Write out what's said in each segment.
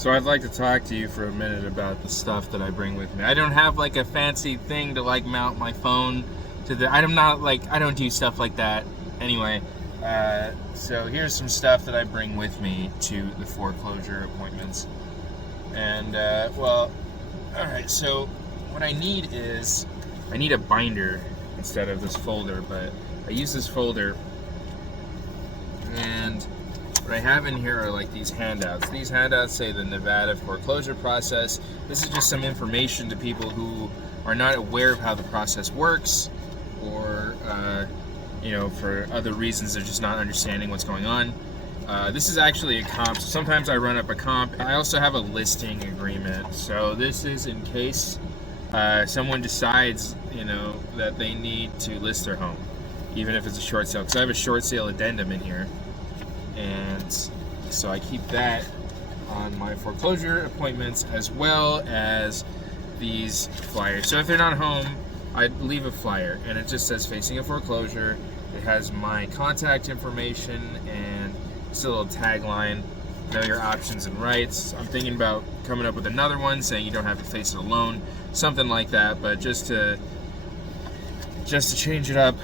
So I'd like to talk to you for a minute about the stuff that I bring with me. I don't have like a fancy thing to like mount my phone to the. I'm not like I don't do stuff like that. Anyway, so here's some stuff that I bring with me to the foreclosure appointments. And well, all right. So what I need is I need a binder instead of this folder, but I use this folder and what I have in here are like these handouts. These handouts say the Nevada foreclosure process. This is just some information to people who are not aware of how the process works, or for other reasons they're just not understanding what's going on. This is actually a comp. So sometimes I run up a comp. I also have a listing agreement. So this is in case someone decides, that they need to list their home, even if it's a short sale. Because I have a short sale addendum in here. And so I keep that on my foreclosure appointments as well as these flyers. So if they're not home, I leave a flyer and it just says facing a foreclosure. It has my contact information and just a little tagline, know your options and rights. I'm thinking about coming up with another one saying you don't have to face it alone, something like that, but just to change it up.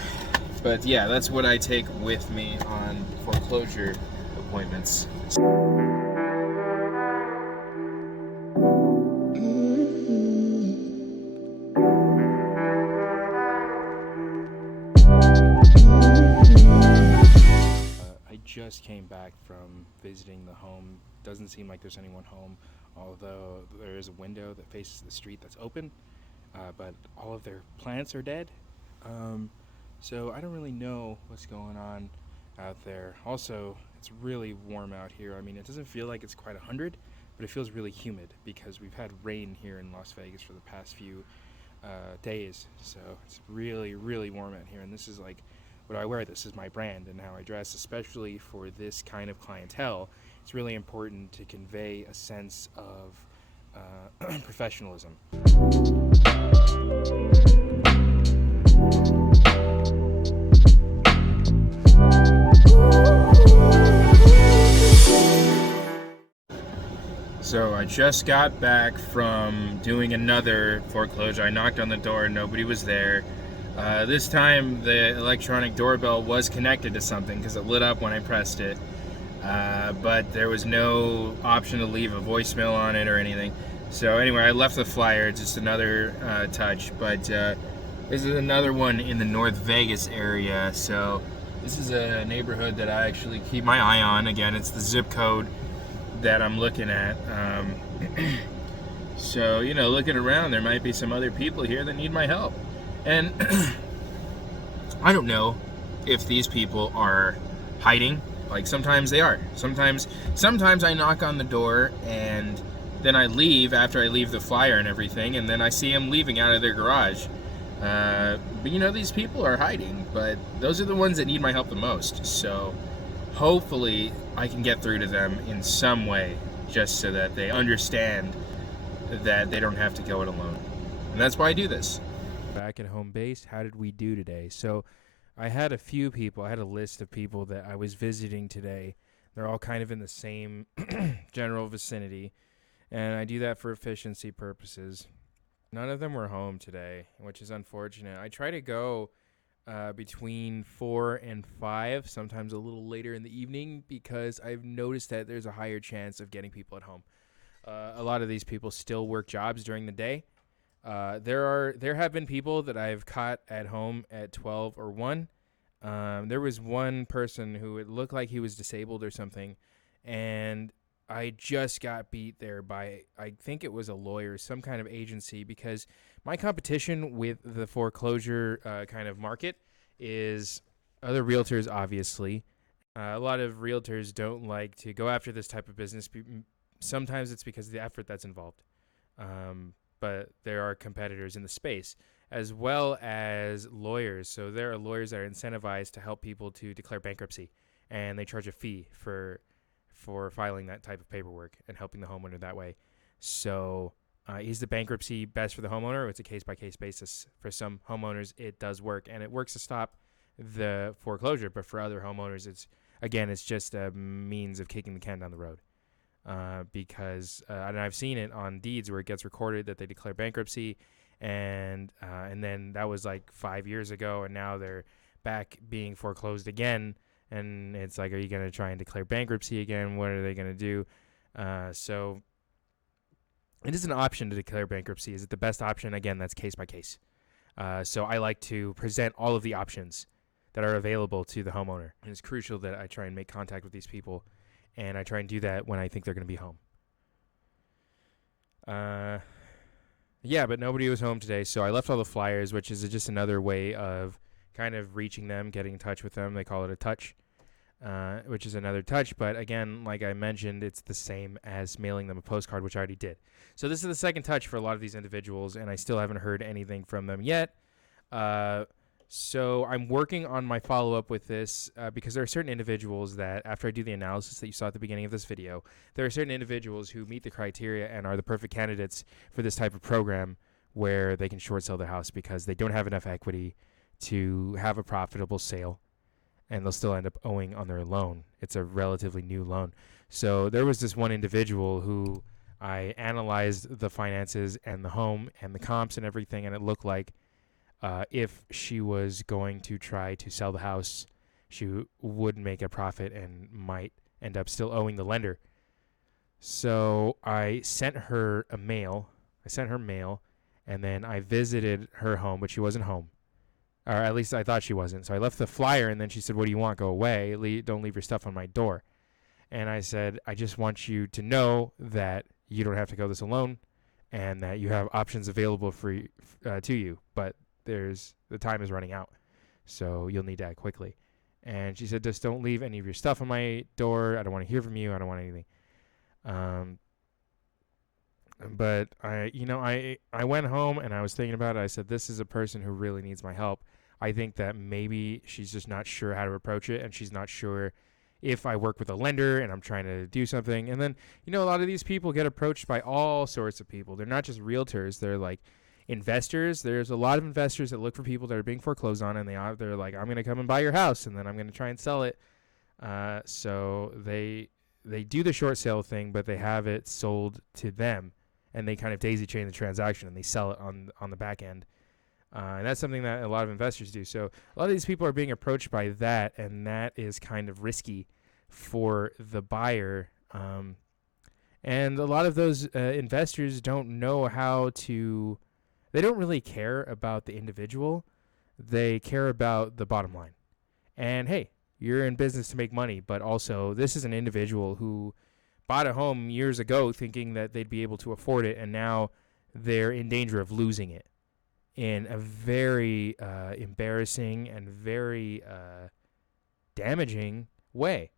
But yeah, that's what I take with me on foreclosure appointments. I just came back from visiting the home. Doesn't seem like there's anyone home, although there is a window that faces the street that's open, but all of their plants are dead. So I don't really know what's going on out there. Also, it's really warm out here. I mean, it doesn't feel like it's quite 100, but it feels really humid because we've had rain here in Las Vegas for the past few days. So it's really, really warm out here. And this is like what I wear. This is my brand and how I dress, especially for this kind of clientele. It's really important to convey a sense of professionalism. So I just got back from doing another foreclosure. I knocked on the door, nobody was there. This time the electronic doorbell was connected to something because it lit up when I pressed it. But there was no option to leave a voicemail on it or anything. So anyway, I left the flyer, just another touch. But this is another one in the North Vegas area. So this is a neighborhood that I actually keep my eye on. Again, it's the zip code that I'm looking at. So, looking around, there might be some other people here that need my help. And I don't know if these people are hiding. Like sometimes they are. Sometimes I knock on the door and then I leave after I leave the flyer and everything, and then I see them leaving out of their garage. But these people are hiding, but those are the ones that need my help the most. So hopefully I can get through to them in some way, just so that they understand that they don't have to go it alone. And that's why I do this. Back at home base, how did we do today? So I had a few people, I had a list of people that I was visiting today. They're all kind of in the same general vicinity, and I do that for efficiency purposes. None of them were home today, which is unfortunate. I try to go between 4 and 5, sometimes a little later in the evening, because I've noticed that there's a higher chance of getting people at home. A lot of these people still work jobs during the day. There have been people that I've caught at home at 12 or 1. There was one person who it looked like he was disabled or something, and I just got beat there by, I think it was a lawyer, some kind of agency, because my competition with the foreclosure kind of market is other realtors, obviously. A lot of realtors don't like to go after this type of business. Sometimes it's because of the effort that's involved. But there are competitors in the space, as well as lawyers. So there are lawyers that are incentivized to help people to declare bankruptcy, and they charge a fee for filing that type of paperwork and helping the homeowner that way. So is the bankruptcy best for the homeowner, or it's a case-by-case basis? For some homeowners, it does work, and it works to stop the foreclosure. But for other homeowners, it's just a means of kicking the can down the road. because and I've seen it on deeds where it gets recorded that they declare bankruptcy, and then that was like 5 years ago, and now they're back being foreclosed again, and it's like, are you going to try and declare bankruptcy again? What are they going to do? So it is an option to declare bankruptcy. Is it the best option? Again, that's case by case. So I like to present all of the options that are available to the homeowner. And it's crucial that I try and make contact with these people, and I try and do that when I think they're going to be home. Yeah, but nobody was home today, so I left all the flyers, which is just another way of kind of reaching them, getting in touch with them. They call it a touch, which is another touch. But again, like I mentioned, it's the same as mailing them a postcard, which I already did. So this is the second touch for a lot of these individuals, and I still haven't heard anything from them yet. So I'm working on my follow-up with this because there are certain individuals that, after I do the analysis that you saw at the beginning of this video, there are certain individuals who meet the criteria and are the perfect candidates for this type of program where they can short sell their house because they don't have enough equity to have a profitable sale, and they'll still end up owing on their loan. It's a relatively new loan. So there was this one individual who I analyzed the finances and the home and the comps and everything, and it looked like if she was going to try to sell the house, she would make a profit and might end up still owing the lender. So I sent her a mail. I sent her mail, and then I visited her home, but she wasn't home. Or at least I thought she wasn't. So I left the flyer, and then she said, "What do you want? Go away. Don't leave your stuff on my door." And I said, "I just want you to know that you don't have to go this alone, and that you have options available to you. But the time is running out, so you'll need to act quickly." And she said, "Just don't leave any of your stuff on my door. I don't want to hear from you. I don't want anything." But I went home and I was thinking about it. I said, this is a person who really needs my help. I think that maybe she's just not sure how to approach it, and she's not sure if I work with a lender and I'm trying to do something. And then, a lot of these people get approached by all sorts of people. They're not just realtors. They're like investors. There's a lot of investors that look for people that are being foreclosed on, and they're like, I'm going to come and buy your house, and then I'm going to try and sell it. So they do the short sale thing, but they have it sold to them, and they kind of daisy chain the transaction, and they sell it on the back end. And that's something that a lot of investors do. So a lot of these people are being approached by that, and that is kind of risky for the buyer. And a lot of those investors don't know how to. They don't really care about the individual. They care about the bottom line. And hey, you're in business to make money, but also this is an individual who bought a home years ago thinking that they'd be able to afford it, and now they're in danger of losing it in a very embarrassing and very damaging way.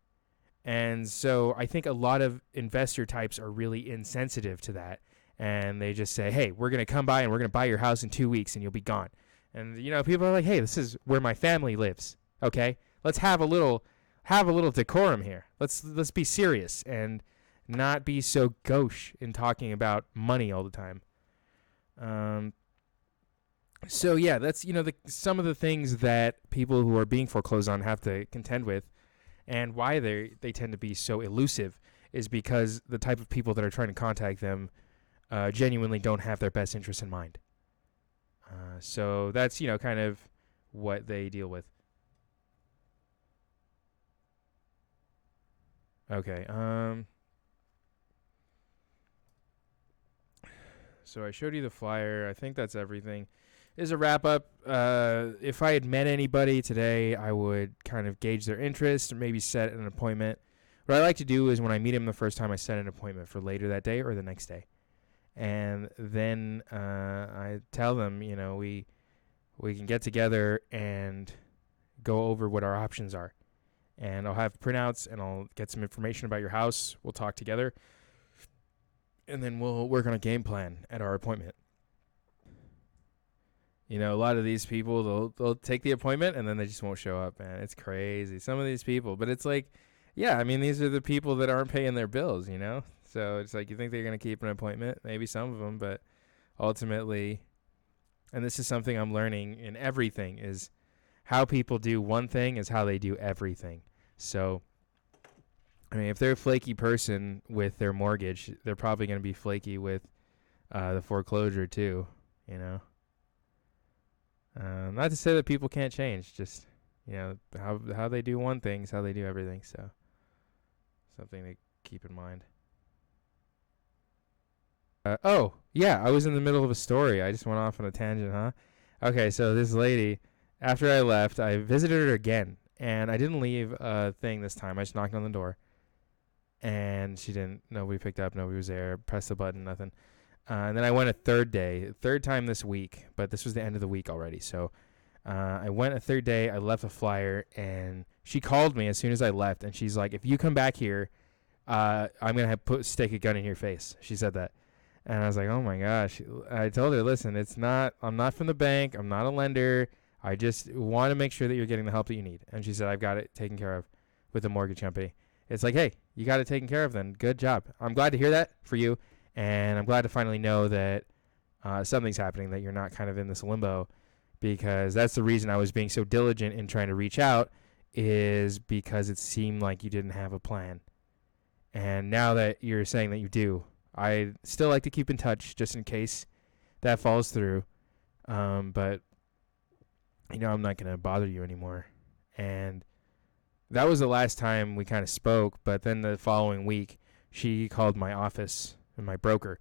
And so I think a lot of investor types are really insensitive to that, and they just say, hey, we're going to come by and we're going to buy your house in 2 weeks and you'll be gone. And people are like, hey, this is where my family lives. Okay, let's have a little decorum here. Let's be serious and not be so gauche in talking about money all the time. So yeah, that's some of the things that people who are being foreclosed on have to contend with, and why they tend to be so elusive is because the type of people that are trying to contact them genuinely don't have their best interests in mind. So that's kind of what they deal with. Okay. So I showed you the flyer. I think that's everything. Is a wrap up. If I had met anybody today, I would kind of gauge their interest and maybe set an appointment. What I like to do is when I meet them the first time, I set an appointment for later that day or the next day. And then I tell them, we can get together and go over what our options are. And I'll have printouts, and I'll get some information about your house. We'll talk together, and then we'll work on a game plan at our appointment. A lot of these people, they'll take the appointment, and then they just won't show up, man. It's crazy. Some of these people. But it's like, yeah, these are the people that aren't paying their bills, So it's like, you think they're going to keep an appointment? Maybe some of them, but ultimately, and this is something I'm learning in everything, is how people do one thing is how they do everything. So I mean, if they're a flaky person with their mortgage, they're probably going to be flaky with the foreclosure too. You know, not to say that people can't change, just how they do one thing is how they do everything. So something to keep in mind. Oh yeah, I was in the middle of a story. I just went off on a tangent, huh? Okay, so this lady, after I left, I visited her again, and I didn't leave a thing this time. I just knocked on the door, and she didn't. Nobody picked up. Nobody was there. Pressed the button. Nothing. And then I went a third time this week, but this was the end of the week already. So I went a third day. I left a flyer, and she called me as soon as I left, and she's like, "If you come back here, I'm gonna stick a gun in your face." She said that, and I was like, "Oh my gosh!" I told her, "Listen, it's not. I'm not from the bank. I'm not a lender. I just want to make sure that you're getting the help that you need." And she said, "I've got it taken care of with the mortgage company." It's like, hey, you got it taken care of then. Good job. I'm glad to hear that for you. And I'm glad to finally know that something's happening, that you're not kind of in this limbo, because that's the reason I was being so diligent in trying to reach out, is because it seemed like you didn't have a plan. And now that you're saying that you do, I still like to keep in touch just in case that falls through. But, I'm not going to bother you anymore. And that was the last time we kind of spoke, but then the following week, she called my office and my broker,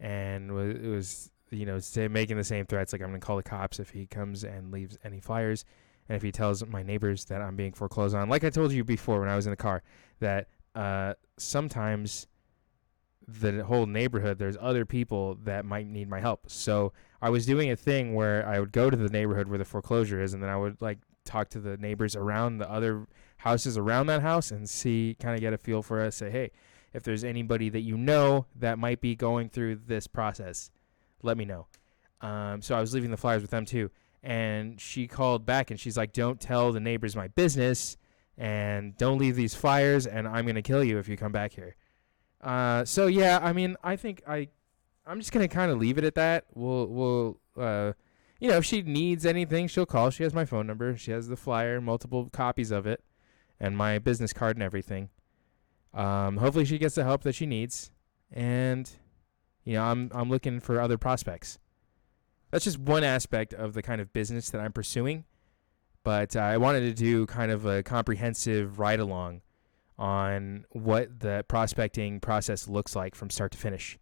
and it was making the same threats, like I'm going to call the cops if he comes and leaves any flyers, and if he tells my neighbors that I'm being foreclosed on. Like I told you before when I was in the car, that sometimes the whole neighborhood, there's other people that might need my help. So I was doing a thing where I would go to the neighborhood where the foreclosure is, and then I would talk to the neighbors around the other houses around that house and kind of get a feel for it. Say, hey, if there's anybody that that might be going through this process, let me know. So I was leaving the flyers with them too. And she called back and she's like, don't tell the neighbors my business, and don't leave these flyers, and I'm going to kill you if you come back here. So yeah, I mean, I think I'm just going to kind of leave it at that. We'll if she needs anything, she'll call. She has my phone number. She has the flyer, multiple copies of it, and my business card and everything. Hopefully she gets the help that she needs. And, I'm looking for other prospects. That's just one aspect of the kind of business that I'm pursuing. But I wanted to do kind of a comprehensive ride-along on what the prospecting process looks like from start to finish.